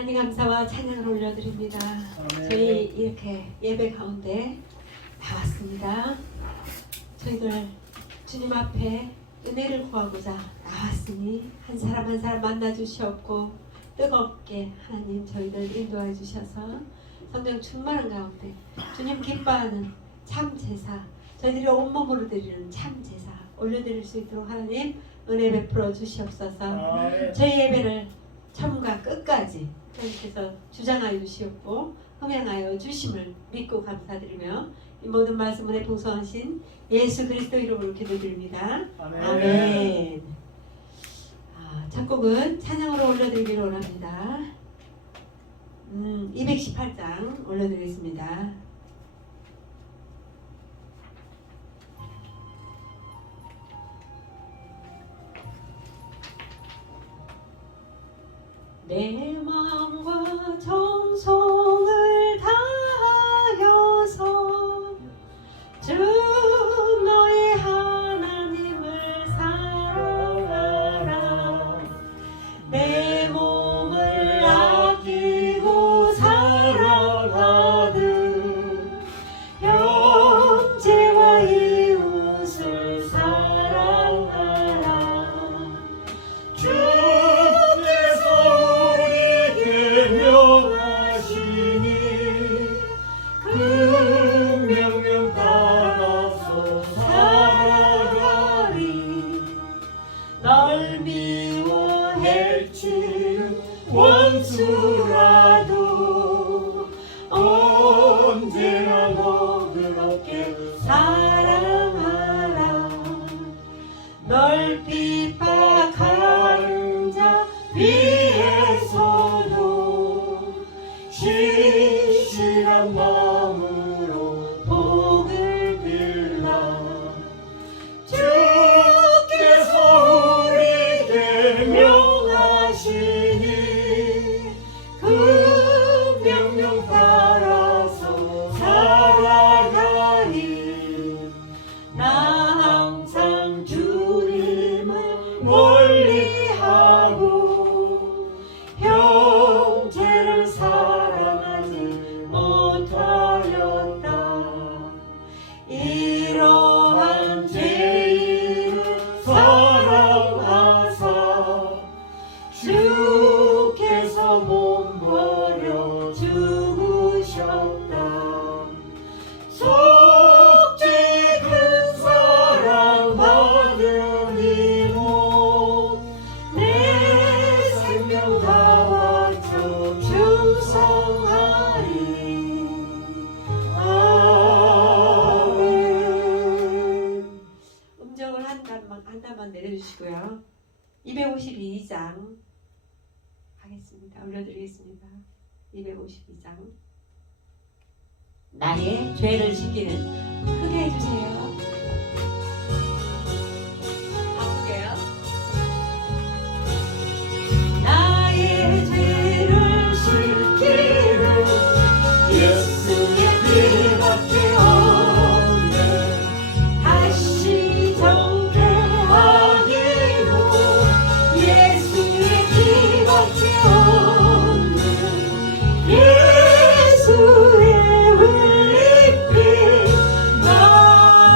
하나님 감사와 찬양을 올려드립니다. 아멘. 저희 이렇게 예배 가운데 나왔습니다. 저희들 주님 앞에 은혜를 구하고자 나왔으니 한 사람 한 사람 만나 주시옵고 뜨겁게 하나님 저희들 인도해 주셔서 성령 충만한 가운데 주님 기뻐하는 참 제사, 저희들이 온몸으로 드리는 참 제사 올려드릴 수 있도록 하나님 은혜 베풀어 주시옵소서. 아멘. 저희 예배를 처음과 끝까지 하나님께서 주장하여 주시옵고 흥행하여 주심을 믿고 감사드리며 이 모든 말씀 은혜 풍성하신 예수 그리스도 이름으로 기도드립니다. 아멘. 아멘. 첫 곡은 찬양으로 올려드리기를 원합니다. 218장 올려드리겠습니다. 내 마음과 정성을 다하여서 주 너의 하나님을 사랑하라. 내 몸을 아끼고 사랑하듯 형제와 이웃을 사랑하라. 그 명령 따라서 살아가리. 널 미워 해치는 원수라도 언제나 너그럽게 사랑하라. 널 핍박하는 자 위에서도 신실한 마음으로 복을 빌라. 주께서 우리에게 명하시니 그 명령 따라서 살아가리. 나 항상 주님을 멀리하고 형제를 사랑하지 못하였다. 이러한 죄인을 사랑하사 주께서 몸 버려 죽으셨다. 속죄 큰 사랑 받은 이몸 내 생명 다 바쳐 충성하리. 아멘. 음정을 한 단만 내려주시고요. 252장 하겠습니다. 올려드리겠습니다. 252장. 나의 죄를 지키는 크게 해주세요. 바꾸게요. 나의 죄를 지키는 예수의 피밖에 없네. 다시 정죄하기로 예수의 피밖에 없네. 예수의 흘린 피 나를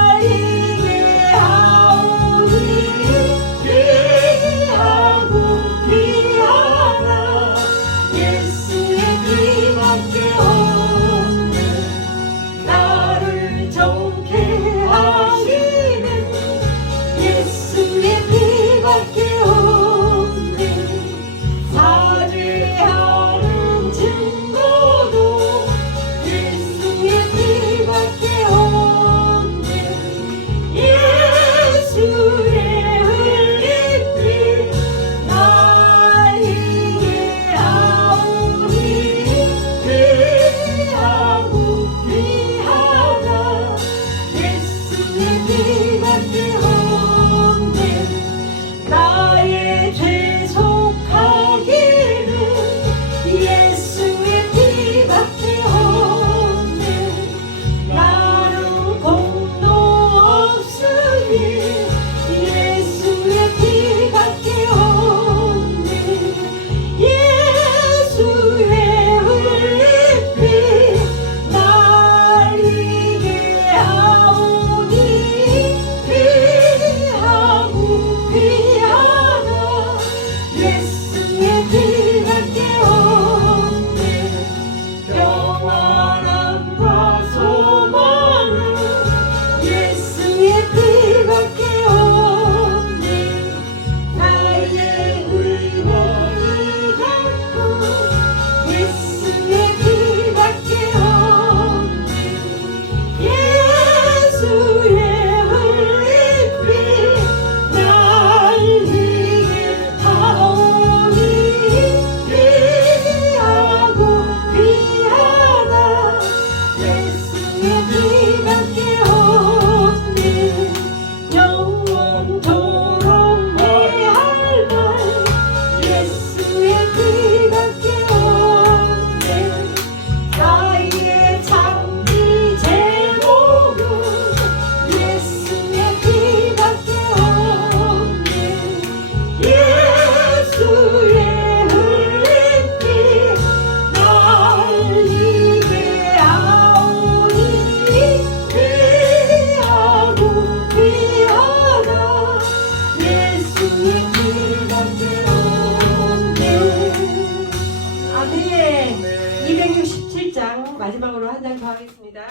마지막으로 한 장 더 하겠습니다.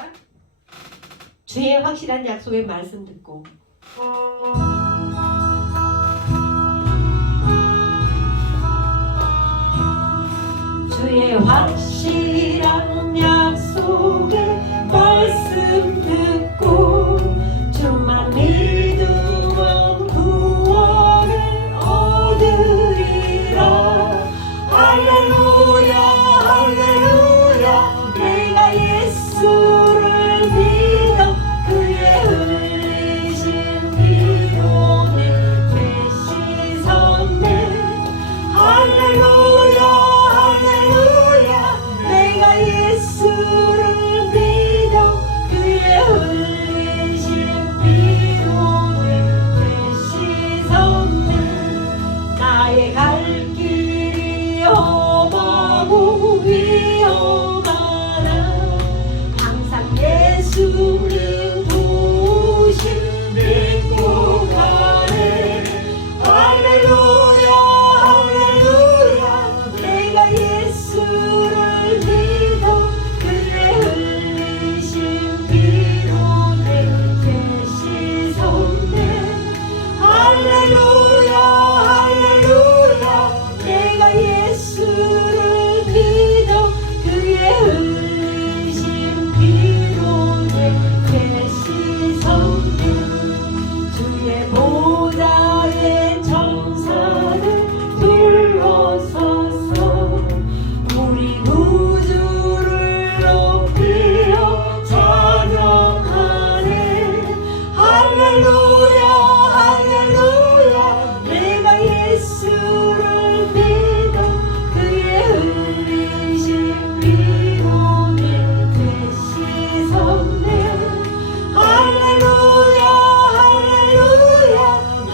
주의 확실한 약속의 말씀 듣고 주의 확실한 약속의 말씀 듣고 주만 믿으면 구원을 얻으리라. 할렐루야 할렐루야 내가 예수를 믿어 그의 흘리신 피로 내 죄 씻었네. 할렐루야 할렐루야 내가 예수를 믿어 그의 흘리신 피로 내 죄 씻었네. 나의 갈 길이 험하고 위험하나 항상 예수님 도우심 믿고 가네. 할렐루야 할렐루야 내가 예수를 믿어 그의 흘리신 피로 내 죄 씻었네. 할렐루야 할렐루야 내가 예수를 믿어 그의 흘리신 피로 내 죄 씻었네. 주의 보좌의 천사들 둘러서서 우리 구주를 높이어 찬양하네. 할렐루야 할렐루야 내가 예수를 믿어 그의 흘리신 피로 내 죄 씻었네. 할렐루야 할렐루야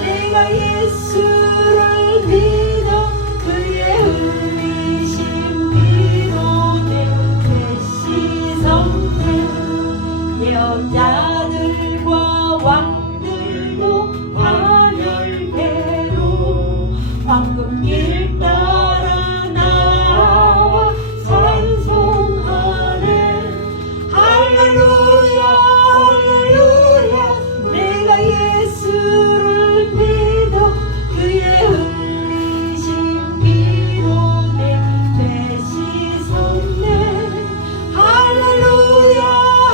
내가 예수를 믿어 그의 흘리신 피로 내 죄 씻었네. 예언자들과 왕들도 반열대로 황금길 따라 나와 찬송하네. 할렐루야 할렐루야 내가 예수를 믿어 그의 흘리신 피로 내 죄 씻었네. 할렐루야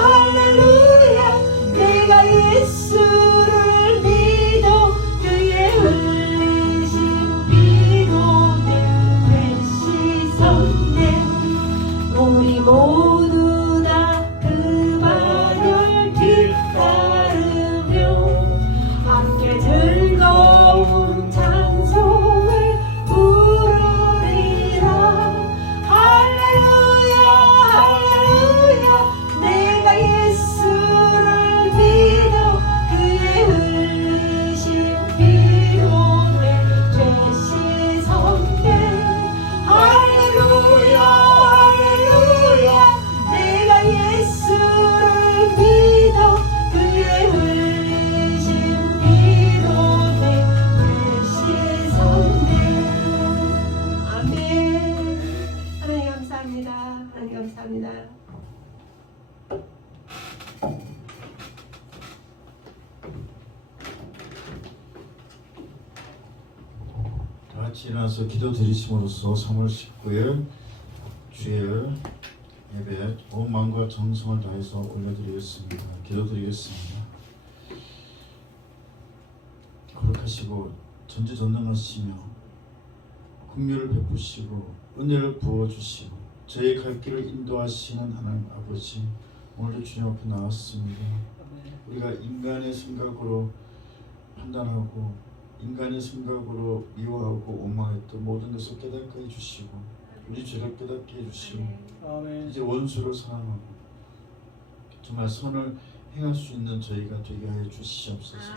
할렐루야 내가 예수를 믿어 그의 흘리신 피로 내 죄 씻었네. 우리 모두 다 그 반열 뒤따르며 함께 즐거운 찬송을 부르리라. 할렐루야 할렐루야 내가 예수를 믿어 그의 흘리신 피로 내 죄 씻었네. 할렐루야 할렐루야 내가 예수를 믿어 그의 흘리신 피로 내 죄 씻었네. 아멘. 하나님 감사합니다. 하나님 감사합니다. 다 같이 일어나서 기도 드리심으로써 3월 19일 주일 예배 온 마음과 정성을 다해서 올려드리겠습니다. 기도드리겠습니다. 거룩하시고 전지전능하시며 긍휼을 베푸시고 은혜를 부어주시고 저희 갈 길을 인도하시는 하나님 아버지, 오늘도 주님 앞에 나왔습니다. 우리가 인간의 생각으로 판단하고 인간의 생각으로 미워하고 원망했던 모든 것을 깨닫게 해주시고 우리 죄를 깨닫게 해주시고 이제 원수를 사랑하고 정말 선을 행할 수 있는 저희가 되게 하여 주시옵소서.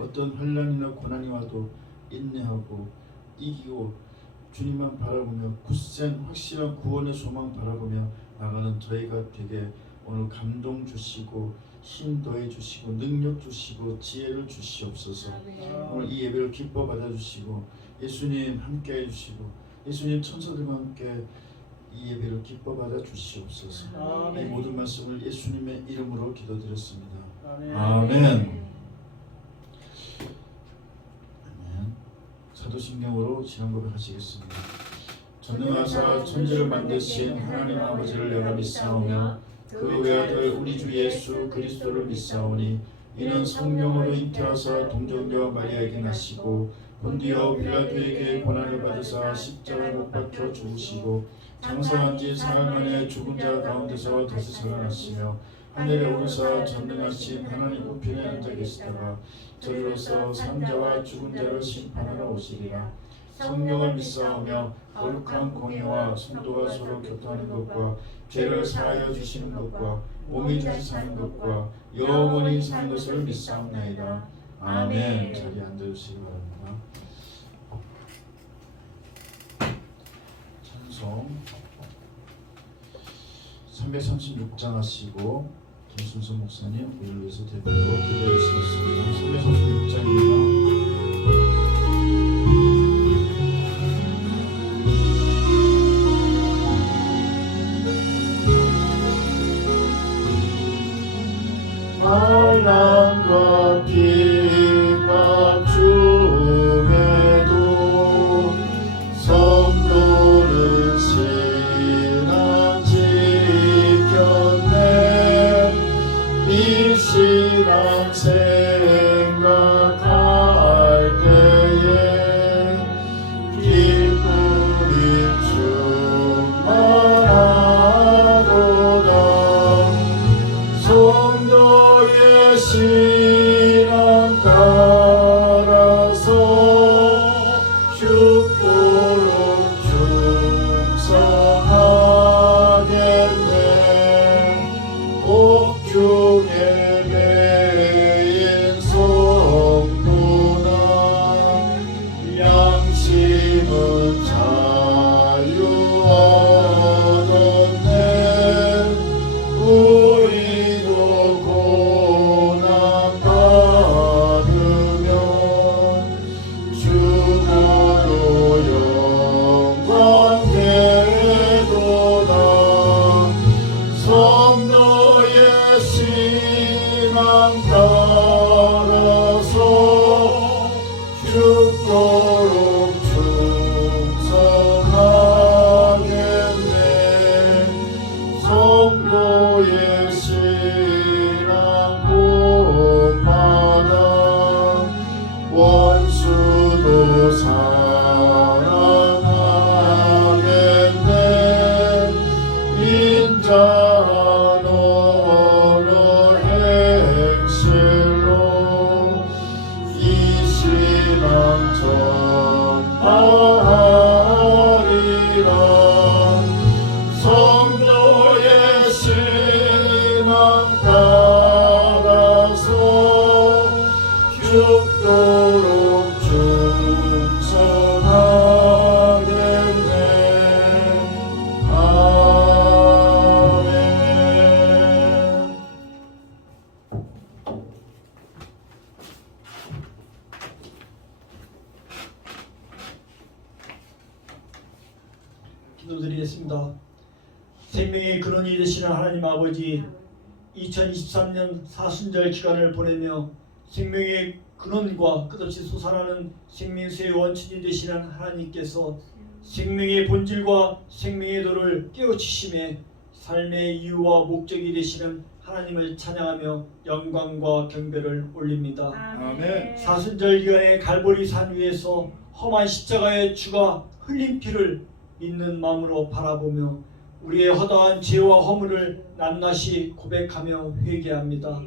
어떤 환난이나 고난이 와도 인내하고 이기고 주님만 바라보며 굳센 확실한 구원의 소망 바라보며 나가는 저희가 되게 오늘 감동 주시고 힘 더해 주시고 능력 주시고 지혜를 주시옵소서. 오늘 이 예배를 기뻐 받아주시고 예수님 함께 해주시고 예수님 천사들과 함께 이 예배를 기뻐 받아 주시옵소서. 이 아멘. 모든 말씀을 예수님의 이름으로 기도드렸습니다. 아멘. 아멘. 아멘. 사도신경으로 지난 고백하시겠습니다. 전능하사 천지를 만드신 하나님 아버지를 내가 믿사오며 그 외아들 우리 주 예수 그리스도를 믿사오니 이는 성령으로 잉태하사 동정녀 마리아에게 나시고 본디오 빌라도에게 고난을 받으사 십자가에 못 박혀 죽으시고 장사한 지 사흘 만에 죽은 자 가운데서 다시 살아나시며 하늘에 오르사 전능하신 하나님 우편에 앉아 계시다가 저리로서 산자와 죽은 자를 심판하러 오시리라. 성령을 믿사오며 거룩한 공의와 성도가 서로 교통하는 것과 죄를 사하여 주시는 것과 몸이 다시 사는 것과 영원히 사는 것을 믿사옵나이다. 아멘. 자리에 앉아주시기 바랍니다. 찬송 336장 하시고 김순선 목사님 우리를 위해서 대표로 기도해 주시겠습니다. 336장입니다. 환난과 핍박 중에도 성도는 신앙 지켰네. 이 신앙 생각할 때에 기쁨이 충만하도다. 성도의 신앙 따라서 죽도록 충성하겠네. 옥중에 매인 성도나 양심은 자유 얻었네. 우리도 고난 받으면 죽어도 영광 되도다. 성도의 신앙 따라서 죽도록 충성하겠네. 성도의 신앙 본마다 원수도 사랑하겠네. 인자한 언어 행실로 이 신앙 전하리라. 성도의 신앙 따라서 죽도록 충성하겠네. 아멘. 기도드리겠습니다. 생명의 근원이 되시는 하나님 아버지, 2023년 사순절 기간을 보내며 생명의 근원과 끝없이 솟아나는 생명수의 원천이 되시는 하나님께서 생명의 본질과 생명의 도를 깨우치심에 삶의 이유와 목적이 되시는 하나님을 찬양하며 영광과 경배를 올립니다. 아멘. 사순절 기간에 갈보리 산 위에서 험한 십자가의 주가 흘린 피를 믿는 마음으로 바라보며 우리의 허다한 죄와 허물을 낱낱이 고백하며 회개합니다.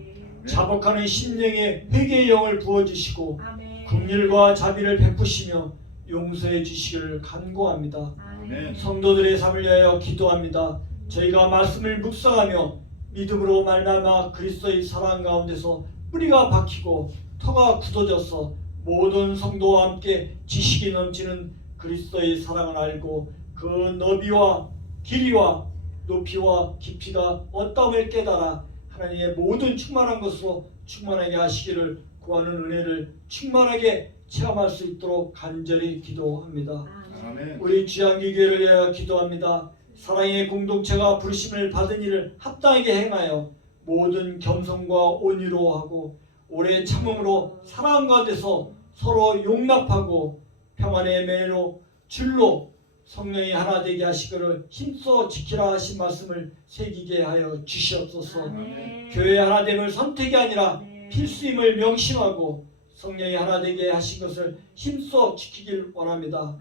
자복하는 심령에 회개의 영을 부어주시고 긍휼과 자비를 베푸시며 용서해 주시기를 간구합니다. 아멘. 성도들의 삶을 위하여 기도합니다. 저희가 말씀을 묵상하며 믿음으로 말미암아 그리스도의 사랑 가운데서 뿌리가 박히고 터가 굳어져서 모든 성도와 함께 지식이 넘치는 그리스도의 사랑을 알고 그 너비와 길이와 높이와 깊이가 어떠함을 깨달아 하나님의 모든 충만한 것으로 충만하게 하시기를 구하는 은혜를 충만하게 체험할 수 있도록 간절히 기도합니다. 아멘. 우리 주양기 교회를 위하여 기도합니다. 사랑의 공동체가 부르심을 받은 일을 합당하게 행하여 모든 겸손과 온유로 하고 오래 참음으로 사랑 가운데서 서로 용납하고 평안의 매로 줄로 성령이 하나 되게 하시기를 힘써 지키라 하신 말씀을 새기게 하여 주시옵소서. 교회 하나 됨을 선택이 아니라 필수임을 명심하고 성령이 하나 되게 하신 것을 힘써 지키길 원합니다.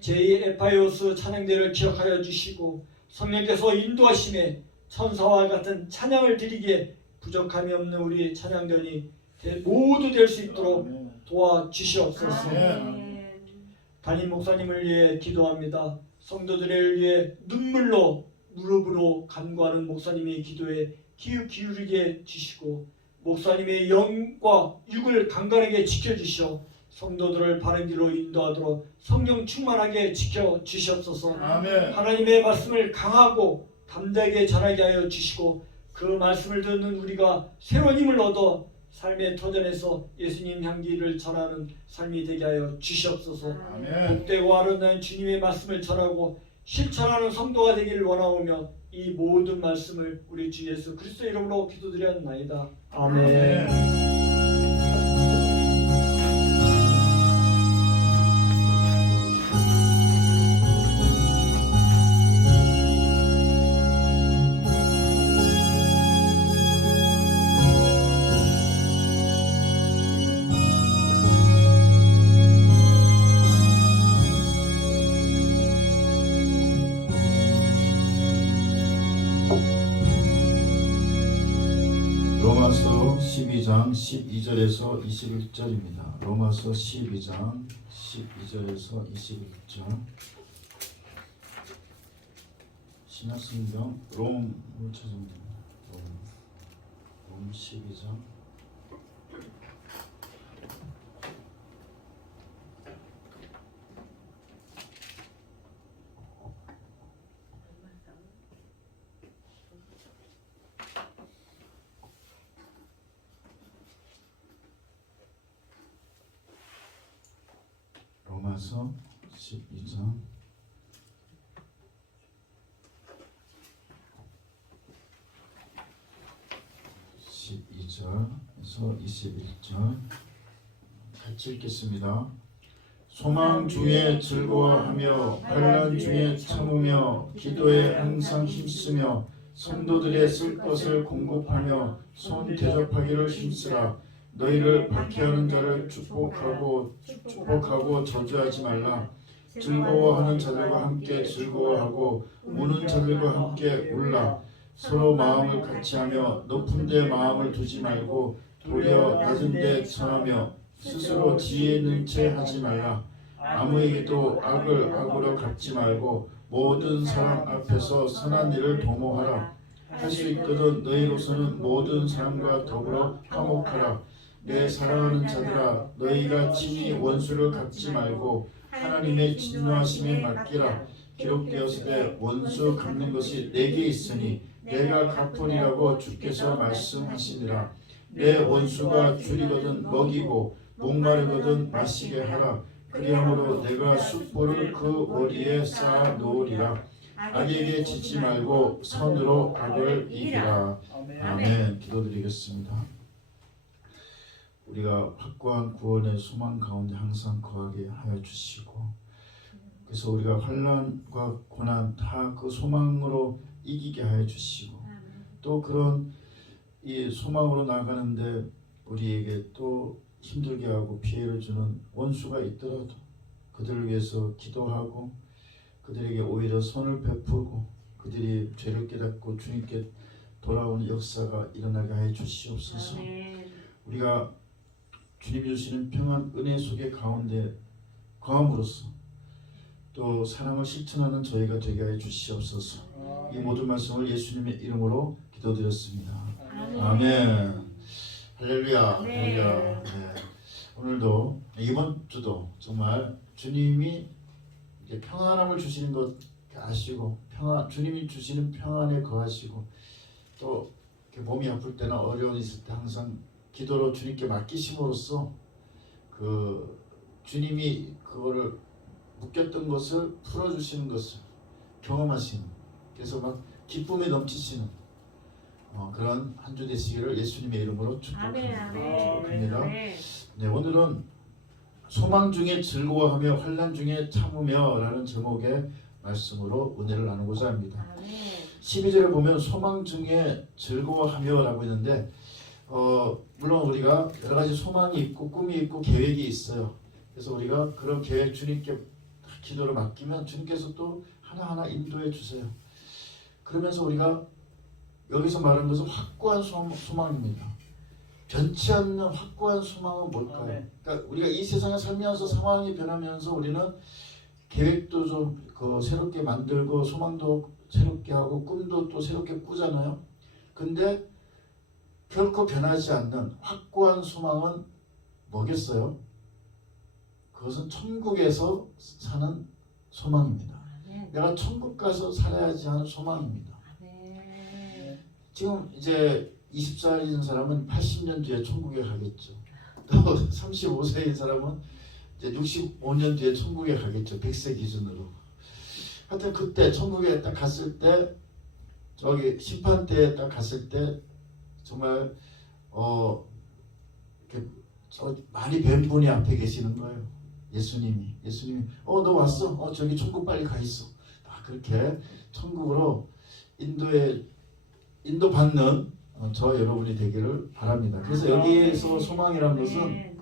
제2에파이오스 찬양대를 기억하여 주시고 성령께서 인도하심에 천사와 같은 찬양을 드리기에 부족함이 없는 우리 찬양단이 모두 될 수 있도록 도와주시옵소서. 담임 목사님을 위해 기도합니다. 성도들을 위해 눈물로 무릎으로 간구하는 목사님의 기도에 기울이게 주시고 목사님의 영과 육을 강건하게 지켜주시어 성도들을 바른 길로 인도하도록 성령 충만하게 지켜주시옵소서. 하나님의 말씀을 강하고 담대하게 전하게 하여 주시고 그 말씀을 듣는 우리가 새로운 힘을 얻어 삶의 터전에서 예수님 향기를 전하는 삶이 되게 하여 주시옵소서. 복되고 아름다운 주님의 말씀을 전하고 실천하는 성도가 되기를 원하오며 이 모든 말씀을 우리 주 예수 그리스도 이름으로 기도드렸나이다. 아멘. 로마서 12장 12절에서 21절입니다. 로마서 12장 12절에서 21절. 신약성경 롬을 찾으면 됩니다. 롬 12장 로마서 12장 12절에서 21절 같이 읽겠습니다. 소망 중에 즐거워하며 환난 중에 참으며 기도에 항상 힘쓰며 성도들의 쓸 것을 공급하며 손 대접하기를 힘쓰라. 너희를 박해하는 자를 축복하고 저주하지 말라. 즐거워하는 자들과 함께 즐거워하고 우는 자들과 함께 울라. 서로 마음을 같이하며 높은 데 마음을 두지 말고 도리어 낮은 데 전하며 스스로 지혜 있는 채 하지 말라. 아무에게도 악을 악으로 갚지 말고 모든 사람 앞에서 선한 일을 도모하라. 할 수 있거든 너희로서는 모든 사람과 더불어 화목하라. 내 사랑하는 자들아, 너희가 친히 원수를 갚지 말고 하나님의 진노하심에 맡기라. 기록되었으되 원수 갚는 것이 내게 있으니 내가 갚으리라고 주께서 말씀하시니라. 내 원수가 줄이거든 먹이고 목마르거든 마시게 하라. 그리함으로 내가 숯불을 그 머리에 쌓아 놓으리라. 악에게 지지 말고 선으로 악을 이기라. 아멘. 기도드리겠습니다. 우리가 확고한 구원의 소망 가운데 항상 거하게 하여 주시고, 그래서 우리가 환난과 고난 다 그 소망으로 이기게 하여 주시고, 또 그런 이 소망으로 나가는데 우리에게 또 힘들게 하고 피해를 주는 원수가 있더라도 그들을 위해서 기도하고 그들에게 오히려 선을 베풀고 그들이 죄를 깨닫고 주님께 돌아오는 역사가 일어나게 하여 주시옵소서. 우리가 주님이 주시는 평안 은혜 속의 가운데 거함으로써 또 사랑을 실천하는 저희가 되게 하여 주시옵소서. 이 모든 말씀을 예수님의 이름으로 기도드렸습니다. 아멘. 할렐루야. 할렐루야. 네. 오늘도 이번 주도 정말 주님이 이렇게 평안함을 주시는 것 아시고 주님이 주시는 평안에 거하시고 또 이렇게 몸이 아플 때나 어려움이 있을 때 항상 기도로 주님께 맡기심으로써 그 주님이 그거를 묶였던 것을 풀어주시는 것을 경험하신 그래서 막 기쁨이 넘치시는 그런 한 주 되시기를 예수님의 이름으로 아멘, 축복합니다. 아멘, 아멘. 네, 오늘은 소망 중에 즐거워하며 환난 중에 참으며라는 제목의 말씀으로 은혜를 나누고자 합니다. 아멘. 12절에 보면 소망 중에 즐거워하며라고 있는데 물론 우리가 여러 가지 소망이 있고 꿈이 있고 계획이 있어요. 그래서 우리가 그런 계획 주님께 기도를 맡기면 주님께서 또 하나하나 인도해 주세요. 그러면서 우리가 여기서 말하는 것은 확고한 소망입니다. 변치 않는 확고한 소망은 뭘까요? 그러니까 우리가 이 세상에 살면서 상황이 변하면서 우리는 계획도 좀 새롭게 만들고 소망도 새롭게 하고 꿈도 또 새롭게 꾸잖아요. 근데 결코 변하지 않는 확고한 소망은 뭐겠어요? 그것은 천국에서 사는 소망입니다. 아멘. 내가 천국 가서 살아야지 하는 소망입니다. 아멘. 지금 이제 20살인 사람은 80년 뒤에 천국에 가겠죠. 또 35세인 사람은 이제 65년 뒤에 천국에 가겠죠. 100세 기준으로. 하여튼 그때 천국에 딱 갔을 때 저기 심판대에 딱 갔을 때 정말 이렇게 많이 뵌 분이 앞에 계시는 거예요. 예수님이 너 왔어? 저기 천국 빨리 가 있어. 그렇게 천국으로 인도받는 저와 여러분이 되기를 바랍니다. 그래서 여기에서 소망이라는 것은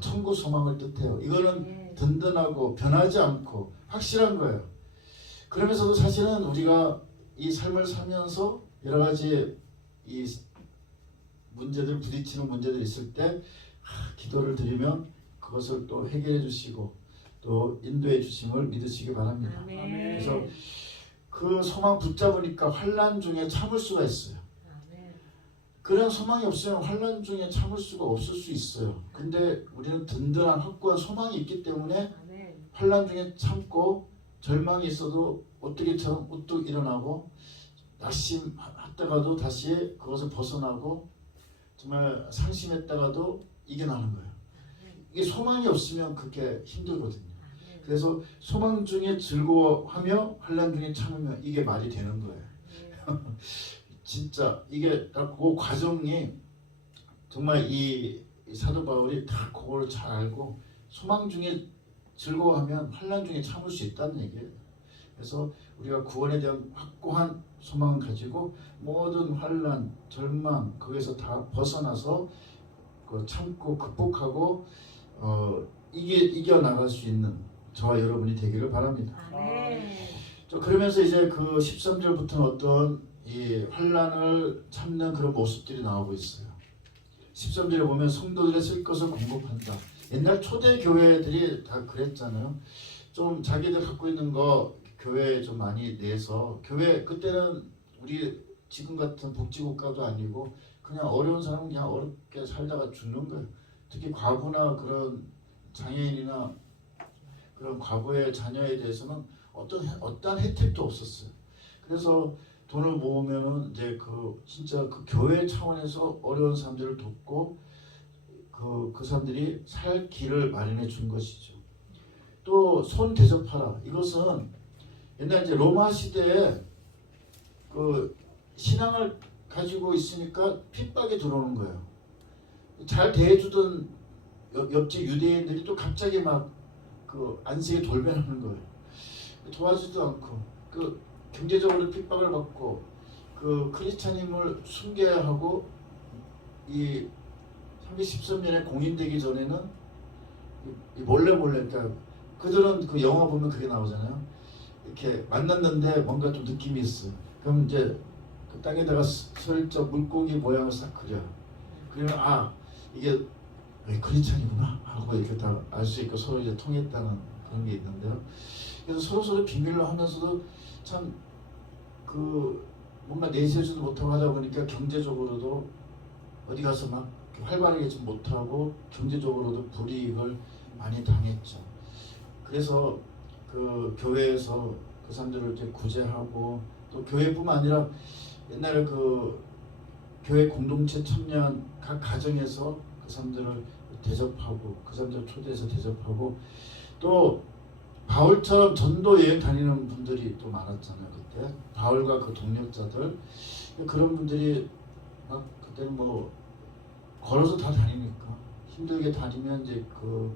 천국 소망을 뜻해요. 이거는 든든하고 변하지 않고 확실한 거예요. 그러면서도 사실은 우리가 이 삶을 살면서 여러 가지 이 문제들 부딪히는 문제들이 있을 때 기도를 드리면 그것을 또 해결해 주시고 또 인도해 주심을 믿으시기 바랍니다. 아멘. 그래서 그 소망 붙잡으니까 환난 중에 참을 수가 있어요. 아멘. 그런 소망이 없으면 환난 중에 참을 수가 없을 수 있어요. 근데 우리는 든든한 확고한 소망이 있기 때문에 아멘. 환난 중에 참고 절망이 있어도 오뚜기처럼 우뚝 일어나고 낙심했다가도 다시 그것을 벗어나고 정말 상심했다가도 이겨나는 거예요. 이게 소망이 없으면 그게 힘들거든요. 그래서 소망 중에 즐거워하며 환난 중에 참으며 이게 말이 되는 거예요. 진짜 이게 딱 그 과정이 정말 이 사도 바울이 다 그걸 잘 알고 소망 중에 즐거워하면 환난 중에 참을 수 있다는 얘기예요. 그래서 우리가 구원에 대한 확고한 소망을 가지고 모든 환난, 절망 거기서 다 벗어나서 참고 극복하고 이겨 나갈 수 있는 저와 여러분이 되기를 바랍니다. 아멘. 그러면서 이제 그 13절부터는 어떤 이 환난을 참는 그런 모습들이 나오고 있어요. 13절에 보면 성도들의 쓸 것을 공급한다. 옛날 초대 교회들이 다 그랬잖아요. 좀 자기들 갖고 있는 거 교회에 좀 많이 내서 교회 그때는 우리 지금 같은 복지국가도 아니고 그냥 어려운 사람은 그냥 어렵게 살다가 죽는 거예요. 특히 과부나 그런 장애인이나 그런 과부의 자녀에 대해서는 어떠한 혜택도 없었어요. 그래서 돈을 모으면은 이제 진짜 그 교회 차원에서 어려운 사람들을 돕고 그 사람들이 살 길을 마련해 준 것이죠. 또 손 대접하라. 이것은 옛날 이제 로마 시대에 그 신앙을 가지고 있으니까 핍박이 들어오는 거예요. 잘 대해주던 옆집 유대인들이 또 갑자기 막 그 안식에 돌변하는 거예요. 도와주지도 않고 경제적으로 핍박을 받고 크리스찬임을 숨겨야 하고 이 313년에 공인되기 전에는 몰래 그러니까 그들은 그 영화 보면 그게 나오잖아요. 이렇게 만났는데 뭔가 좀 느낌이 있어요. 그럼 이제 그 땅에다가 슬쩍 물고기 모양을 싹 그려. 그러면 이게 크리스찬이구나 하고 이렇게 다 알 수 있고 서로 이제 통했다는 그런 게 있는데요. 그래서 서로 비밀로 하면서도 참 뭔가 내세우지도 못하고 하다 보니까 경제적으로도 어디 가서 막 활발하게 좀 못하고 경제적으로도 불이익을 많이 당했죠. 그래서 그 교회에서 그 사람들을 이제 구제하고 또 교회뿐만 아니라 옛날에 그 교회 공동체 참여한 각 가정에서 그 사람들을 대접하고 그 사람들을 초대해서 대접하고 또 바울처럼 전도 여행 다니는 분들이 또 많았잖아요. 그때 바울과 그 동력자들 그런 분들이 막 그때는 뭐 걸어서 다 다니니까 힘들게 다니면 이제 그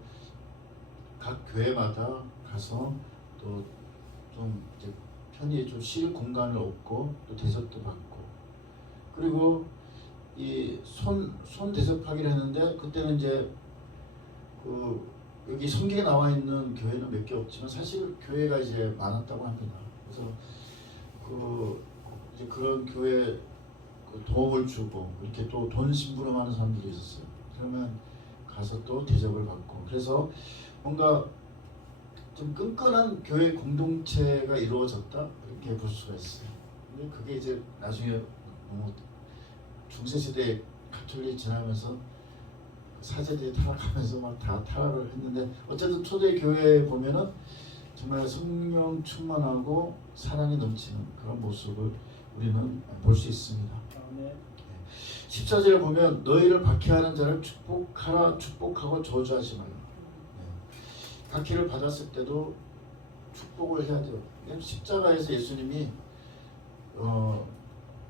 각 교회마다 가서 또 좀 이제 편히 좀 쉴 공간을 얻고 또 대접도 받고 그리고 이 손 대접하기를 했는데 그때는 이제 그 여기 성경에 나와 있는 교회는 몇 개 없지만 사실 교회가 이제 많았다고 합니다. 그래서 이제 그런 교회 그 도움을 주고 이렇게 또 돈 심부름하는 사람들이 있었어요. 그러면 가서 또 대접을 받고 그래서 뭔가 좀 끈끈한 교회 공동체가 이루어졌다 이렇게 볼 수가 있어요. 근데 그게 이제 나중에 너무 중세 시대에 가톨릭 지나면서 사제들이 타락하면서 막 다 타락을 했는데 어쨌든 초대 교회에 보면은 정말 성령 충만하고 사랑이 넘치는 그런 모습을 우리는 볼 수 있습니다. 14절에 보면 너희를 박해하는 자를 축복하라 축복하고 저주하지 말라. 박해를 받았을 때도 축복을 해야 돼요. 십자가에서 예수님이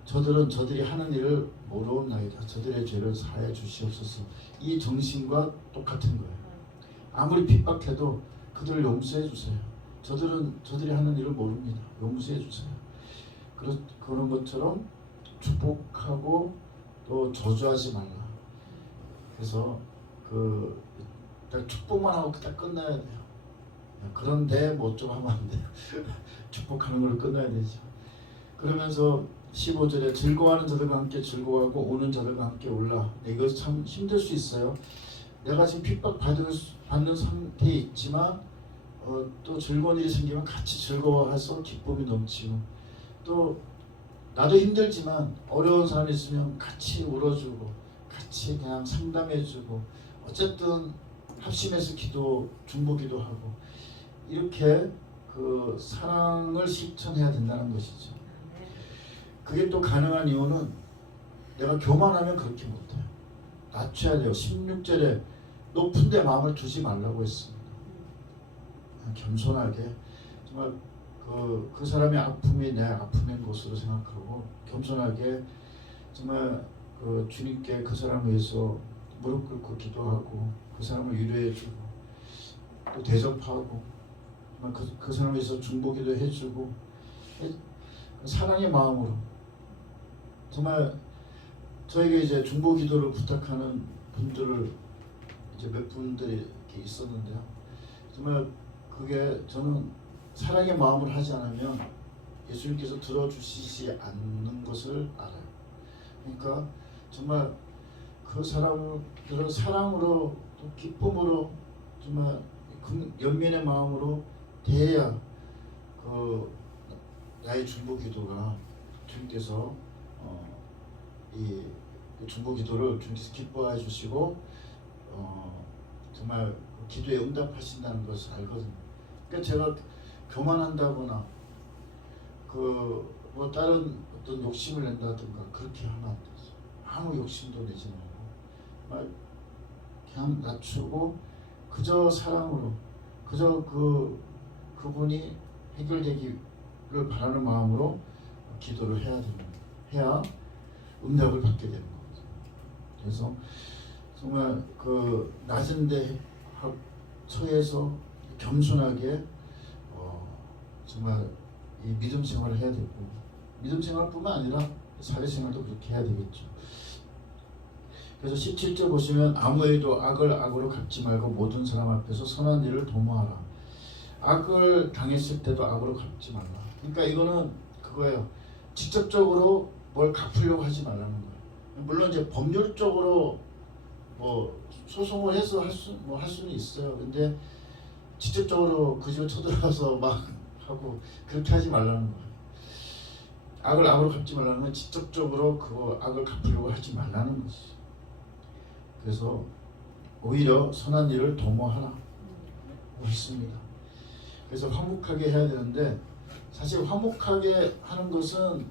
저들이 하는 일을 모르옵나이다. 저들의 죄를 사하여 주시옵소서. 이 정신과 똑같은 거예요. 아무리 핍박해도 그들을 용서해 주세요. 저들이 하는 일을 모릅니다. 용서해 주세요. 그런 것처럼 축복하고 또 저주하지 말라. 그래서 딱 축복만 하고 딱 끝나야 돼요. 그런데 뭐 좀 하면 안 돼요. 축복하는 걸로 끝나야 되죠. 그러면서 15절에 즐거워하는 자들과 함께 즐거워하고 우는 자들과 함께 울라. 이거 참 힘들 수 있어요. 내가 지금 핍박받는 상태에 있지만 또 즐거운 일이 생기면 같이 즐거워해서 기쁨이 넘치고 또 나도 힘들지만 어려운 사람이 있으면 같이 울어주고 같이 그냥 상담해주고 어쨌든 합심해서 중보기도하고 이렇게 그 사랑을 실천해야 된다는 것이죠. 그게 또 가능한 이유는 내가 교만하면 그렇게 못해요. 낮춰야 돼요. 16절에 높은 데 마음을 두지 말라고 했습니다. 겸손하게 정말 그 사람의 아픔이 내 아픔인 것으로 생각하고 겸손하게 정말 그 주님께 그 사람을 위해서 무릎 꿇고 기도하고 그 사람을 위로해주고 또 대접하고 정말 그 사람을 위해서 중보기도 해주고 사랑의 마음으로 정말 저에게 이제 중보기도를 부탁하는 분들을 이제 몇 분들이 이렇게 있었는데요. 정말 그게 저는 사랑의 마음을 하지 않으면 예수님께서 들어주시지 않는 것을 알아요. 그러니까 정말 그 사람들을 사랑으로 또 기쁨으로 정말 연민의 마음으로 대해야 나의 중보기도가 주님께서 이 중보기도를 주님께서 기뻐해 주시고 정말 기도에 응답하신다는 것을 알거든요. 그러니까 제가 교만한다거나 뭐 다른 어떤 욕심을 낸다든가 그렇게 하면 안 되죠. 아무 욕심도 내지 말고 그냥 낮추고 그저 사랑으로 그저 그분이 해결되기를 바라는 마음으로 기도를 해야 응답을 받게 되는 거죠. 그래서 정말 그 낮은 데 처해서 겸손하게 정말 이 믿음 생활을 해야 되고 믿음 생활뿐만 아니라 사회생활도 그렇게 해야 되겠죠. 그래서 17절 보시면 아무에도 악을 악으로 갚지 말고 모든 사람 앞에서 선한 일을 도모하라. 악을 당했을 때도 악으로 갚지 말라. 그러니까 이거는 그거예요. 직접적으로 뭘 갚으려고 하지 말라는 거예요. 물론 이제 법률적으로 뭐 소송을 해서 할 수는 있어요. 근데 직접적으로 그 집에 쳐들어가서 막 하고 그렇게 하지 말라는 거예요. 악을 악으로 갚지 말라는 건 직접적으로 그 악을 갚으려고 하지 말라는 것이. 그래서 오히려 선한 일을 도모하라 했습니다. 그래서 화목하게 해야 되는데 사실 화목하게 하는 것은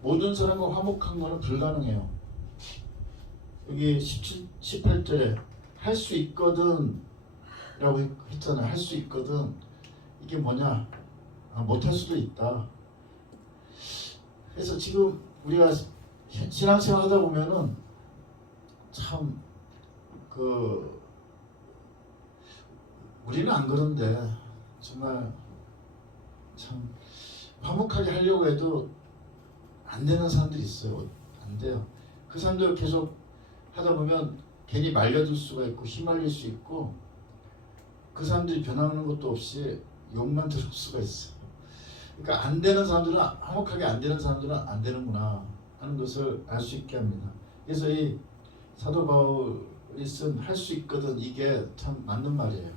모든 사람과 화목한 것은 불가능해요. 여기 18절에 할 수 있거든 라고 했잖아요. 할 수 있거든. 이게 뭐냐? 못할 수도 있다. 그래서 지금 우리가 신앙생활 하다 보면은 참 우리는 안 그런데 정말 참 화목하게 하려고 해도 안 되는 사람들이 있어요. 안 돼요. 그 사람들 계속 하다 보면 괜히 말려들 수가 있고 휘말릴 수 있고 그 사람들이 변하는 것도 없이 욕만 들을 수가 있어요. 그러니까 안 되는 사람들은 화목하게 안 되는 사람들은 안 되는구나 하는 것을 알 수 있게 합니다. 그래서 이 사도 바울이 쓴 할 수 있거든 이게 참 맞는 말이에요.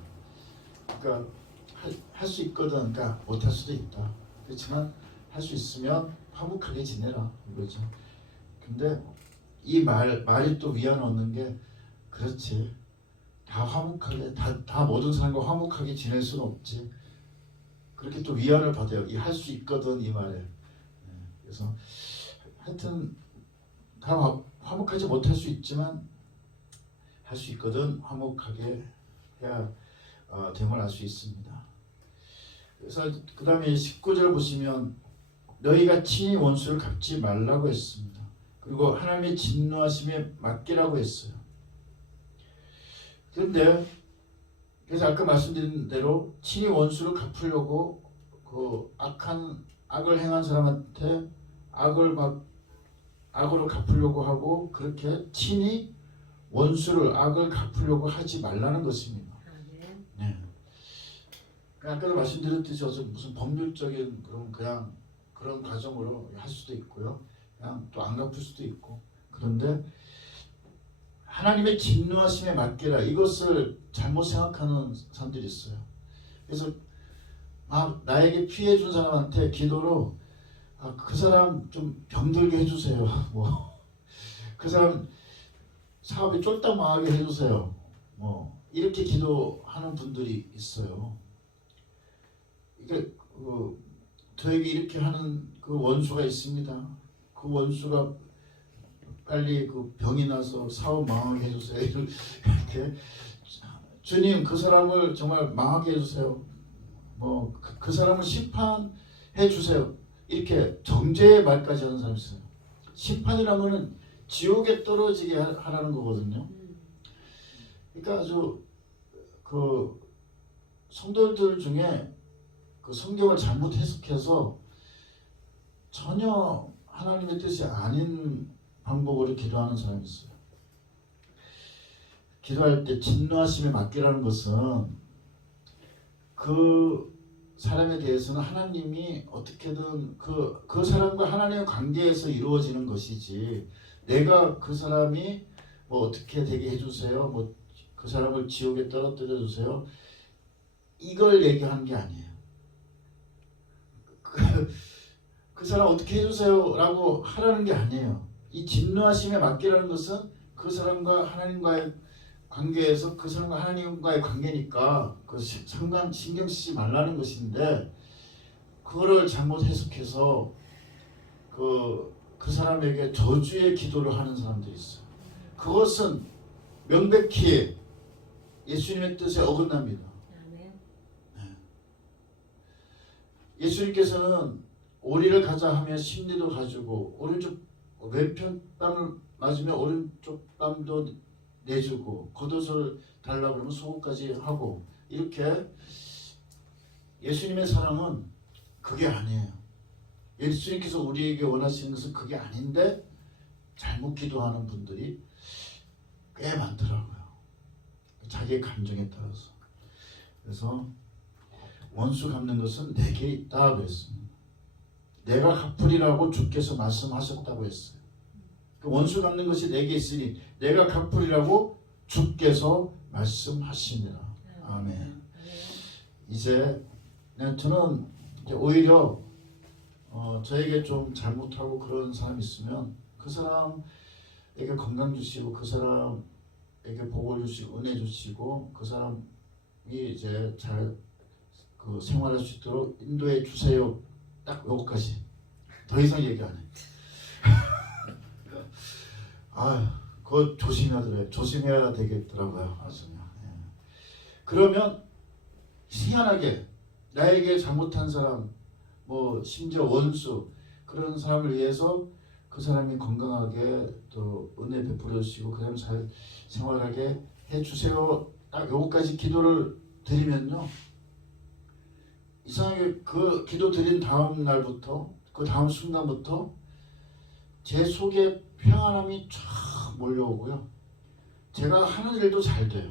그러니까 할 수 있거든, 그러니까 못할 수도 있다. 그렇지만 할 수 있으면 화목하게 지내라 이거죠. 근데 이 말이 또 위안 얻는 게 그렇지. 다 화목하게 다 모든 사람과 화목하게 지낼 수는 없지. 그렇게 또 위안을 받아요. 이 할 수 있거든 이 말에. 그래서 하여튼 다 화목하지 못할 수 있지만 할 수 있거든 화목하게 해야 됨을 알 수 있습니다. 그래서 그 다음에 19절 보시면 너희가 친히 원수를 갚지 말라고 했습니다. 그리고 하나님의 진노하심에 맡기라고 했어요. 그런데 그래서 아까 말씀드린 대로 친히 원수를 갚으려고 그 악을 행한 사람한테 악으로 갚으려고 하고 그렇게 친히 악을 갚으려고 하지 말라는 것입니다. 네. 아까도 말씀드렸듯이 무슨 법률적인 그런 과정으로 할 수도 있고요. 그냥 또 안 갚을 수도 있고. 그런데 하나님의 진노하심에 맡기라 이것을 잘못 생각하는 사람들이 있어요. 그래서 나에게 피해 준 사람한테 기도로 그 사람 좀 병들게 해주세요. 그 사람 사업이 쫄딱 망하게 해주세요. 이렇게 기도하는 분들이 있어요. 그러니까 저에게 이렇게 하는 그 원수가 있습니다. 그 원수가 빨리 그 병이 나서 사업 망하게 해주세요. 이렇게 주님 그 사람을 정말 망하게 해주세요. 그 사람을 심판해 주세요. 이렇게 정죄의 말까지 하는 사람이 있어요. 심판이라면은 지옥에 떨어지게 하라는 거거든요. 그러니까 아주 그 성도들 중에 그 성경을 잘못 해석해서 전혀 하나님의 뜻이 아닌 방법으로 기도하는 사람이 있어요. 기도할 때 진노하심에 맡기라는 것은 그 사람에 대해서는 하나님이 어떻게든 그 사람과 하나님의 관계에서 이루어지는 것이지 내가 그 사람이 어떻게 되게 해주세요, 그 사람을 지옥에 떨어뜨려 주세요, 이걸 얘기하는 게 아니에요. 그 사람 어떻게 해주세요 라고 하라는 게 아니에요. 이 진노하심에 맡기라는 것은 그 사람과 하나님과의 관계에서 그 사람과 하나님과의 관계니까 신경 쓰지 말라는 것인데 그거를 잘못 해석해서 그 사람에게 저주의 기도를 하는 사람들이 있어요. 그것은 명백히 예수님의 뜻에 어긋납니다. 네. 예수님께서는 오리를 가자 하면 심리도 가지고 왼편 뺨을 맞으면 오른쪽 뺨도 내주고 겉옷을 달라고 그러면 속옷까지 하고 이렇게 예수님의 사랑은 그게 아니에요. 예수님께서 우리에게 원하시는 것은 그게 아닌데 잘못 기도하는 분들이 꽤 많더라고요. 자기의 감정에 따라서. 그래서 원수 갚는 것은 내게 있다 그랬습니다. 내가 갚으리라고 주께서 말씀하셨다고 했어요. 원수 갚는 것이 내게 있으니 내가 갚으리라고 주께서 말씀하시니라. 아멘. 이제 저는 오히려 저에게 좀 잘못하고 그런 사람이 있으면 그 사람에게 건강 주시고 그 사람에게 복을 주시고 은혜 주시고 그 사람이 이제 잘 생활할 수 있도록 인도해 주세요. 딱 요거까지. 더 이상 얘기 안 해. 그거 조심해야 되겠더라고요. 아주. 그러면 희한하게 나에게 잘못한 사람, 뭐 심지어 원수 그런 사람을 위해서 그 사람이 건강하게 또 은혜 베풀어 주시고 그 사람 잘 생활하게 해주세요. 딱 요거까지 기도를 드리면요, 이상하게 그 기도 드린 다음 날부터 그 다음 순간부터 제 속에 평안함이 쫙 몰려오고요, 제가 하는 일도 잘 돼요.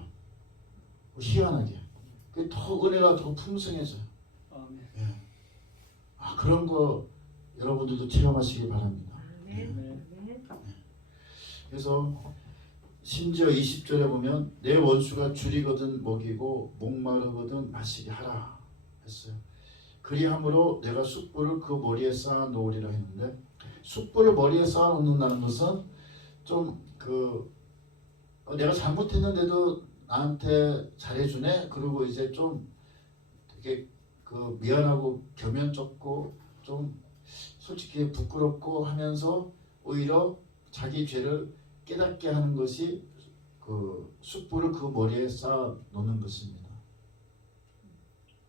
희한하게 더 은혜가 더 풍성해져요. 아멘. 예. 그런 거 여러분들도 체험하시기 바랍니다. 아멘. 그래서 심지어 20절에 보면 내 원수가 줄이거든 먹이고 목마르거든 마시게 하라 했어요. 그리함으로 내가 숯불을 그 머리에 쌓아 놓으리라 했는데, 숯불을 머리에 쌓아 놓는다는 것은 좀 내가 잘못했는데도 나한테 잘해주네, 그리고 이제 좀 되게 미안하고 겸연쩍고 좀 솔직히 부끄럽고 하면서 오히려 자기 죄를 깨닫게 하는 것이 그 숯불을 그 머리에 쌓아 놓는 것입니다.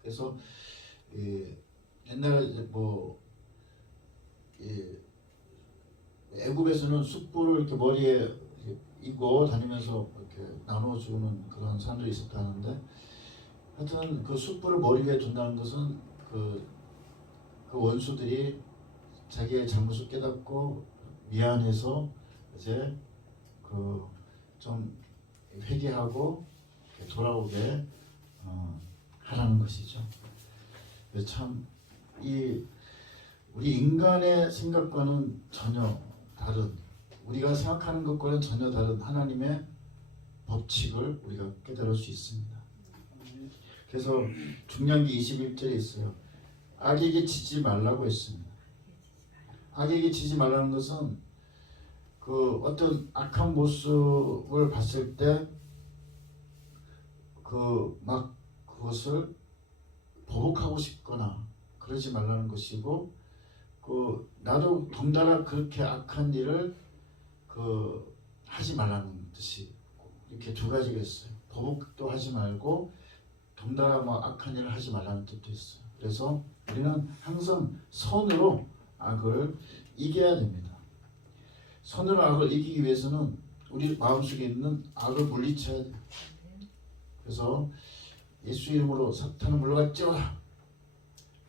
그래서 옛날에 애굽에서는 숯불을 이렇게 머리에 이고 다니면서 이렇게 나눠주는 그런 사람들이 있었다는데, 하여튼 그 숯불을 머리 위에 둔다는 것은 그 원수들이 자기의 잘못을 깨닫고 미안해서 이제 좀 회개하고 돌아오게 하라는 것이죠. 참 우리 인간의 생각과는 전혀 다른, 우리가 생각하는 것과는 전혀 다른 하나님의 법칙을 우리가 깨달을 수 있습니다. 그래서 중량기 21절에 있어요. 악에게 지지 말라고 했습니다. 악에게 지지 말라는 것은 어떤 악한 모습을 봤을 때 그것을 보복하고 싶거나 그러지 말라는 것이고, 나도 덩달아 그렇게 악한 일을 하지 말라는 뜻이 이렇게 두 가지가 있어요. 보복도 하지 말고 덩달아 악한 일을 하지 말라는 뜻도 있어요. 그래서 우리는 항상 선으로 악을 이겨야 됩니다. 선으로 악을 이기기 위해서는 우리 마음속에 있는 악을 물리쳐야 돼요. 그래서 예수 이름으로 사탄은 물러갈지어다,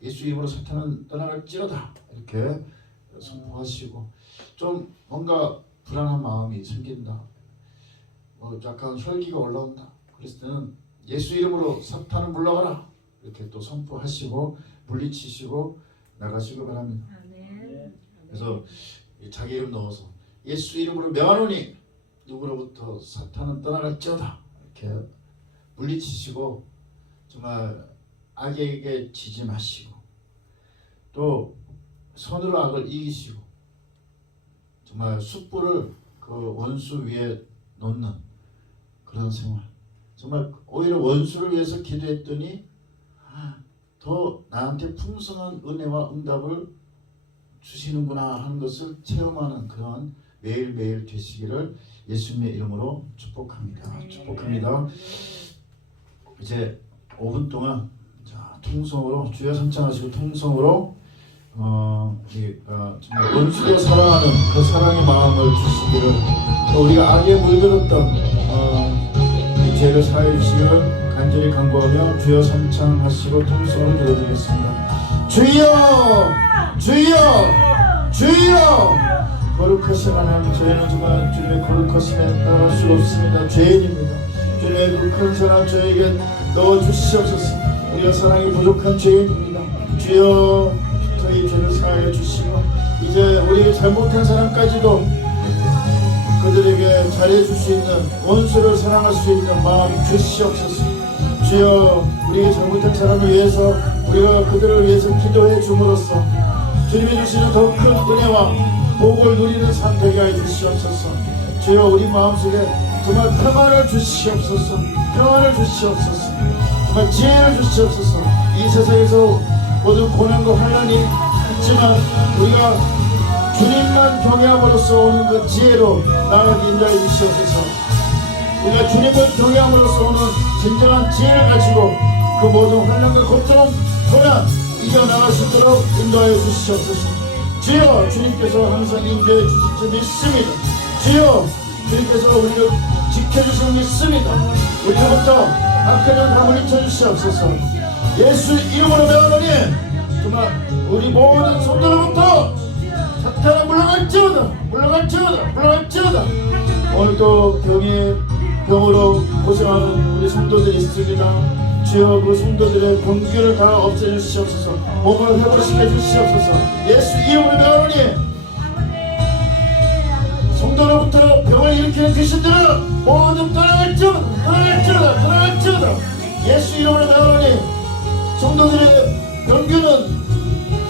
예수 이름으로 사탄은 떠나갈지어다, 이렇게 선포하시고, 좀 뭔가 불안한 마음이 생긴다, 약간 혈기가 올라온다, 그랬을 때는 예수 이름으로 사탄은 물러가라, 이렇게 또 선포하시고 물리치시고 나가시기 바랍니다. 그래서 자기 이름 넣어서 예수 이름으로 명하노니 누구로부터 사탄은 떠나갈지어다, 이렇게 물리치시고 정말 악에게 지지 마시고 또 선으로 악을 이기시고 정말 숯불을 그 원수 위에 놓는 그런 생활, 정말 오히려 원수를 위해서 기도했더니 더 나한테 풍성한 은혜와 응답을 주시는구나 하는 것을 체험하는 그런 매일매일 되시기를 예수님의 이름으로 축복합니다. 축복합니다. 이제 5분 동안 통성으로 주여 삼창하시고 통성으로 정말 원수가 사랑하는 그 사랑의 마음을 주시기를, 또 우리가 악에 물들었던 이 죄를 사해 주시기를 간절히 간구하며 주여 삼창하시고 통성으로 기도드리겠습니다. 주여 주여 주여. 거룩하신 하나님, 저희는 정말 주님의 거룩하심에 따라갈 수가 없습니다. 죄인입니다. 주님의 그 큰 사랑 저에게 넣어주시옵소서. 우리가 사랑이 부족한 죄인입니다. 주여 저희 죄를 사하여 주시고 이제 우리의 잘못한 사람까지도 그들에게 잘해줄 수 있는, 원수를 사랑할 수 있는 마음 주시옵소서. 주여 우리의 잘못한 사람을 위해서 우리가 그들을 위해서 기도해 줌으로써 주님이 주시는 더 큰 은혜와 복을 누리는 삶 되게 하여 주시옵소서. 주여 우리 마음속에 정말 평안을 주시옵소서. 평안을 주시옵소서. 정말 지혜를 주시옵소서. 이 세상에서 모든 고난과 환난이 있지만 우리가 주님만 경외함으로써 오는 그 지혜로 나아가게 인도해 주시옵소서. 우리가 주님을 경외함으로써 오는 진정한 지혜를 가지고 그 모든 환난과 고통 고난 이겨나갈 수 있도록 인도하여 주시옵소서. 주여, 주님께서 항상 인도해 주실 줄 믿습니다. 주여, 주님께서 우리를 지켜주실 줄 믿습니다. 우리로부터 악한 영을 물리쳐 주시옵소서. 예수 이름으로 명하노니 정말 우리 모든 성도로부터 사탄은 물러갈지어다. 오늘도 병으로 고생하는 우리 성도들이 있습니다. 주여, 그 성도들의 병균을 다 없애주시옵소서. 몸을 회복시켜 주시옵소서. 예수 이름으로 명하노니 성도로부터 병을 일으키는 귀신들은 모두 떠나갈지어다. 예수 이름으로 명하노니 성도들의 병균은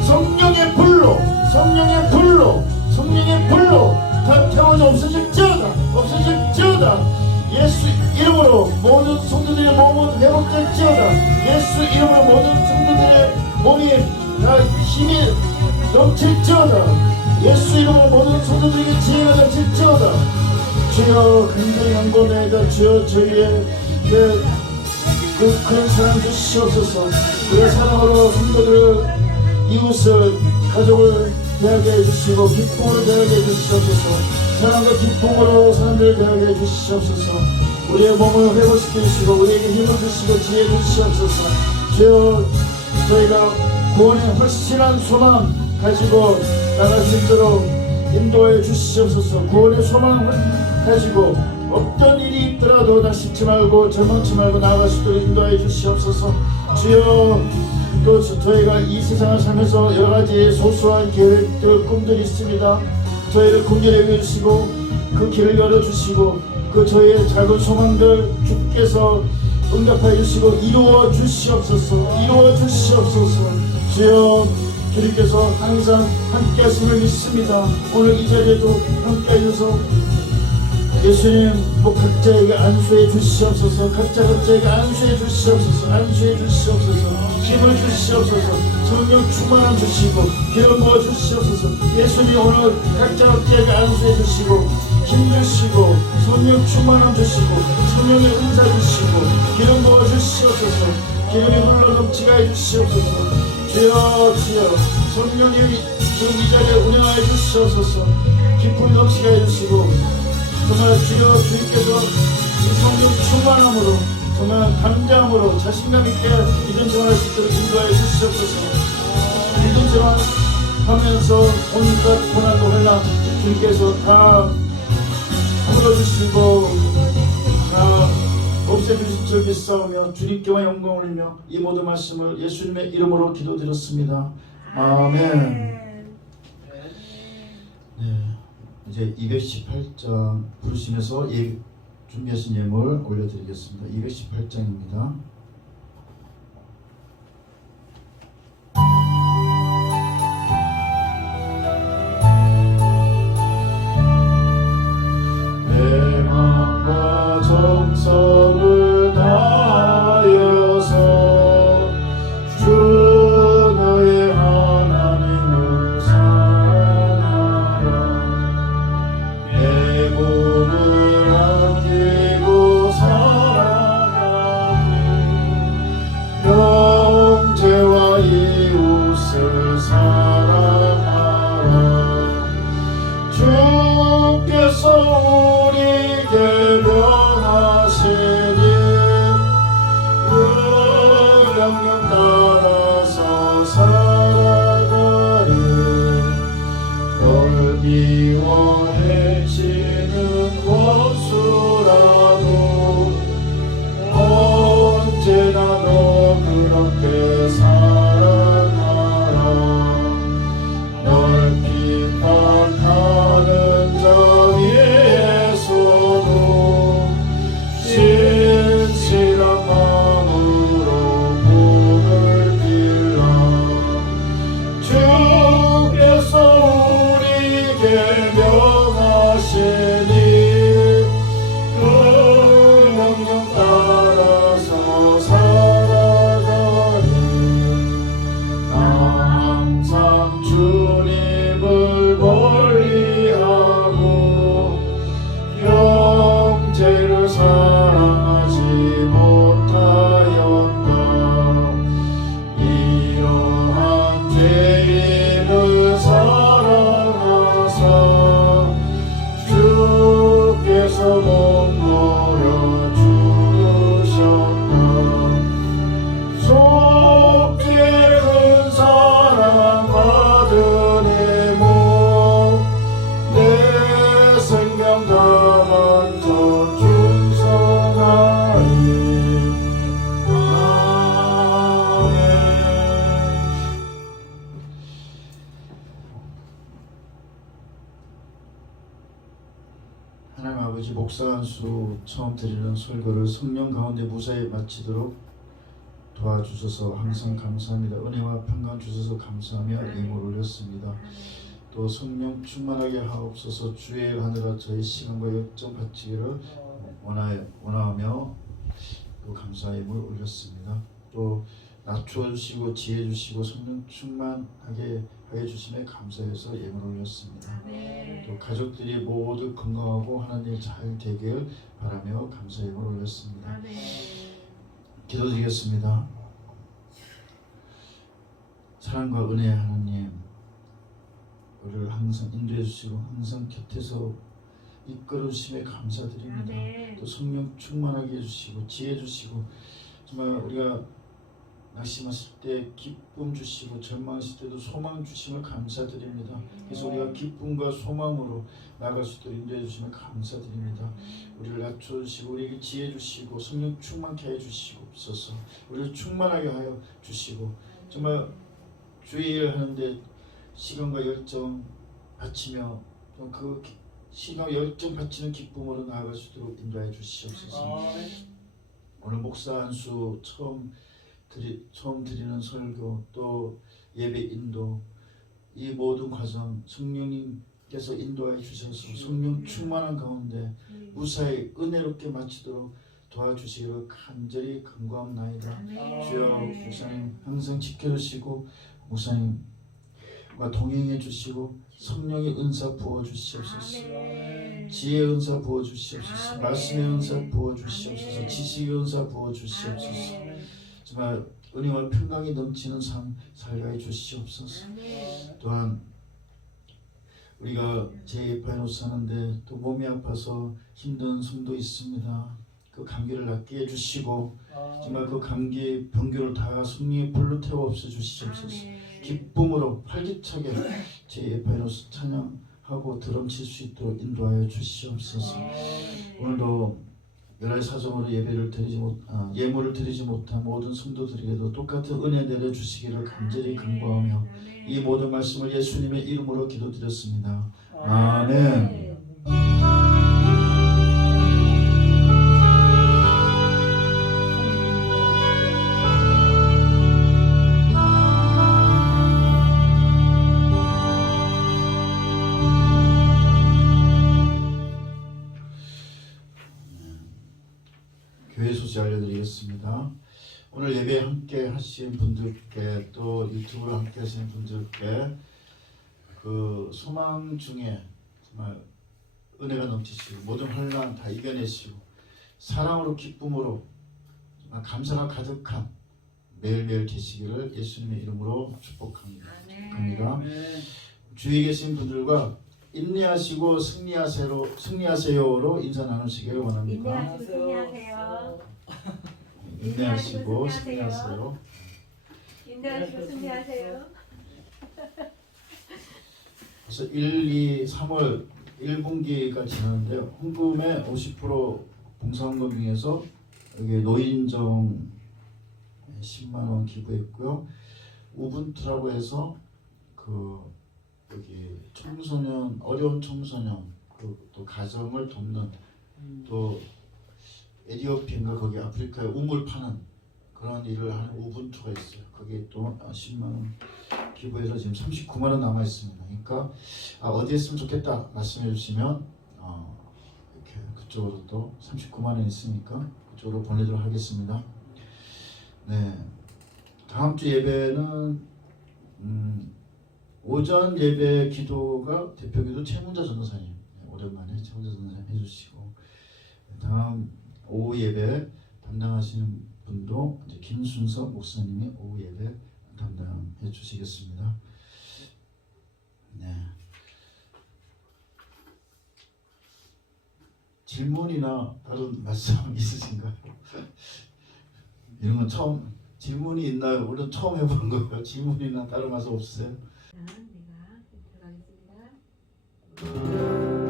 성령의 불로 다 태워져 없어질지어다. 예수 이름으로 모든 성도들의 몸은 회복될지어다. 예수 이름으로 모든 성도들의 몸이 다 힘이 넘칠지어다. 예수 이름으로 모든 성도들에게 지혜가 넘칠지어다. 주여, 굉장히 간구합니다. 주여, 저희의 그런 사랑 주시옵소서. 그의 사랑으로 성도들을, 이웃을, 가족을 대하게 해주시고 기쁨으로 대하게 해주시옵소서. 사랑과 기쁨으로 사람들을 대하게 해주시옵소서. 우리의 몸을 회복시키시고 우리에게 힘을 주시고 지혜 주시옵소서. 주여, 저희가 구원의 확실한 소망 가지고 나갈 수 있도록 인도해 주시옵소서. 구원의 소망 가지고 어떤 일이 있더라도 다시지 말고 절망치 말고 나아갈 수 있도록 인도해 주시옵소서. 주여, 또 저희가 이 세상을 살면서 여러가지 소소한 계획들, 꿈들이 있습니다. 저희를 긍휼히 여겨주시고 그 길을 열어주시고 그 저희의 작은 소망들 주께서 응답하여 주시고 이루어 주시옵소서. 주여, 주님께서 항상 함께 하심을 믿습니다. 오늘 이 자리에도 함께 해주셔서 예수님 뭐 각자에게 안수해 주시옵소서. 각자에게 안수해 주시옵소서. 힘을 주시옵소서. 성령 충만함 주시고 기름 부어 주시옵소서. 예수님 오늘 각자에게 안수해 주시고 힘 주시고 성령 충만함 주시고 성령의 은사 주시고 기름 부어 주시옵소서. 기름이 흘러 넘치게 해 주시옵소서. 주여, 성령이 지금 이 자리에 운행하여 주시옵소서. 기쁨이 넘치게 해 주시고 정말 주여, 주님께서 이 성령 충만함으로 정말 감장함으로 자신감 있게 믿음 생활할 수 있도록 인도하여 주시옵소서. 믿음 생활하면서 온갖 고난과 혼란 주님께서 다 풀어주시고 다 없애주실 줄 믿사오며 주님께만 영광을 올리며 이 모든 말씀을 예수님의 이름으로 기도드렸습니다. 아멘. 네, 이제 218장 부르시면서 준비하신 예물 올려드리겠습니다. 218장입니다. 내 마음과 정성을 다하여서 주 너의 하나님을 사랑하라. 내 몸을 아끼고 사랑하니 하나님 아버지 목사 한수 처음 드리는 설교를 성령 가운데 무사히 마치도록 도와주셔서 항상 감사합니다. 은혜와 평강 주셔서 감사하며 예물 올렸습니다. 또 성령 충만하게 하옵소서. 주의 하늘아 저희 시간과 열정 바치기를 원하며 또 감사 예물 올렸습니다. 또 낮추어 주시고 지혜 주시고 성령 충만하게 하여 주심에 감사해서 예물 올렸습니다. 또 가족들이 모두 건강하고 하나님 잘 되길 바라며 감사 예물 올렸습니다. 기도드리겠습니다. 사랑과 은혜의 하나님, 우리를 항상 인도해 주시고 항상 곁에서 이끌어 주심에 감사드립니다. 또 성령 충만하게 해주시고 지혜 주시고 정말 우리가 낙심하실 때 기쁨 주시고 절망하실 때도 소망 주심을 감사드립니다. 그래서 우리가 기쁨과 소망으로 나아갈 수 있도록 인도해 주시면 감사드립니다. 우리를 낮춰주시고 우리에게 지혜 주시고 성령 충만케 해주시옵소서. 우리를 충만하게 하여 주시고 정말 주의 일 하는데 시간과 열정 바치며 또 그 시간과 열정 바치는 기쁨으로 나아갈 수 있도록 인도해 주시옵소서. 오늘 목사 한수 처음 드리는 설교 또 예배 인도 이 모든 과정 성령님께서 인도해 주셔서 성령 충만한 가운데 무사히 은혜롭게 마치도록 도와주시기를 간절히 간구합나이다. 주여 목사님 항상 지켜주시고 목사님과 동행해 주시고 성령의 은사 부어 주시옵소서. 지혜의 은사 부어 주시옵소서. 말씀의 은사 부어 주시옵소서. 지식의 은사 부어 주시옵소서. 정말 은혜와 평강이 넘치는 삶 살게 해 주시옵소서. 또한 우리가 제2파로 사는데 또 몸이 아파서 힘든 성도 있습니다. 그 감기를 낫게 해주시고 정말 그 감기 병균을 다 승리의 불로 태워 없애 주시옵소서. 기쁨으로 활기차게 제2파로 찬양하고 드럼칠 수 있도록 인도하여 주시옵소서. 오늘도 여러 사정으로 예물을 드리지 못한 모든 성도들에게도 똑같은 은혜 내려 주시기를 간절히 간구하며 이 모든 말씀을 예수님의 이름으로 기도드렸습니다. 아멘. 교회 소식 알려드리겠습니다. 오늘 예배 함께 하신 분들께 또 유튜브로 함께 하시는 분들께 그 소망 중에 정말 은혜가 넘치시고 모든 환난 다 이겨내시고 사랑으로 기쁨으로 정말 감사가 가득한 매일매일 되시기를 예수님의 이름으로 축복합니다. 주위에 계신 분들과 인내하시고 승리하세요로 인사 나누시기를 원합니다. 인내하시고 승리하세요. 인내하시고 승리하세요. 그래서 1, 2, 3월 1분기가 지났는데 헌금의 50% 봉사헌금 중에서 여기 노인정 10만 원 기부했고요. 우분투라고 해서 여기 청소년 어려운 청소년 또 가정을 돕는 또 에티오피아인가 거기 아프리카에 우물 파는 그런 일을 하는 우분투가 있어요. 거기에 또 10만 원 기부해서 지금 39만 원 남아 있습니다. 그러니까 어디 했으면 좋겠다 말씀해 주시면 이렇게 그쪽으로 또 39만 원 있으니까 그쪽으로 보내도록 하겠습니다. 네, 다음 주 예배는 오전 예배 기도가 대표기도 최문자 전도사님 오랜만에 최문자 전도사님 해주시고 다음 오후 예배 담당하시는 분도 이제 김순석 목사님이 오후 예배 담당해 주시겠습니다. 네. 질문이나 다른 말씀 있으신가요? 이런 건 처음 질문이 있나요? 오늘 처음 해보는 거예요. 질문이나 다른 말씀 없으세요? 내가 들어가겠습니다.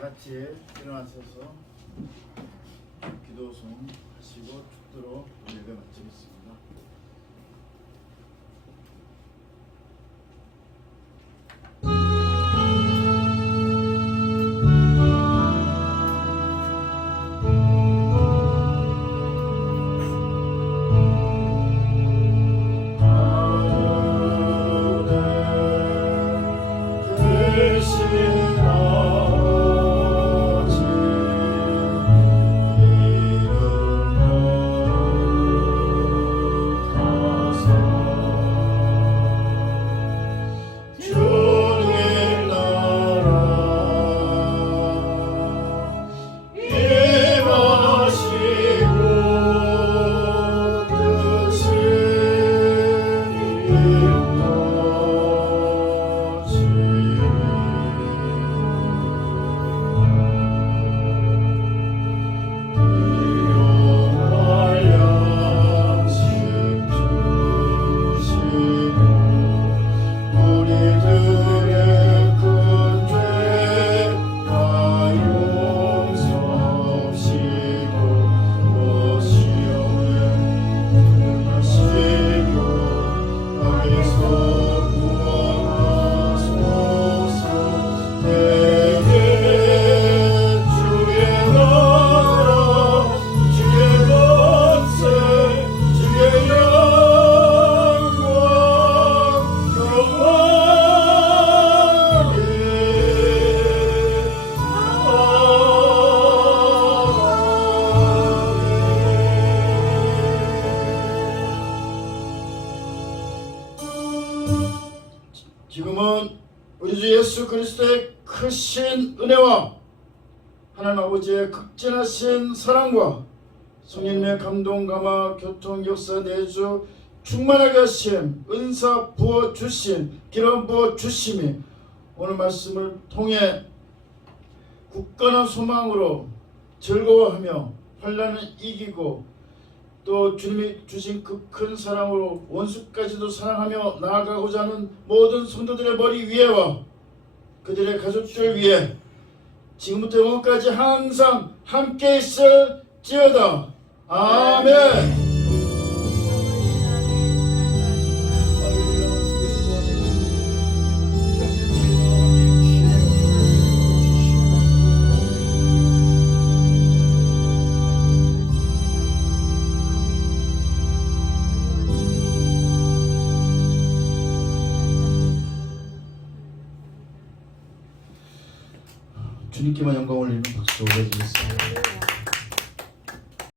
같이 일어나셔서 기도송 하시고 축도로 예배 마치겠습니다. 지금은 우리 주 예수 그리스도의 크신 은혜와 하나님 아버지의 극진하신 사랑과 성령님의 감동 감화 교통 역사 내주 충만하게 하심 은사 부어 주심 기름 부어 주심이 오늘 말씀을 통해 굳건한 소망으로 즐거워하며 환난을 이기고 또 주님이 주신 그 큰 사랑으로 원수까지도 사랑하며 나아가고자 하는 모든 성도들의 머리 위에와 그들의 가족들 위에 지금부터 영원까지 항상 함께 있을지어다. 아멘. 주님께만 영광 올리는 박수 올려드리겠습니다.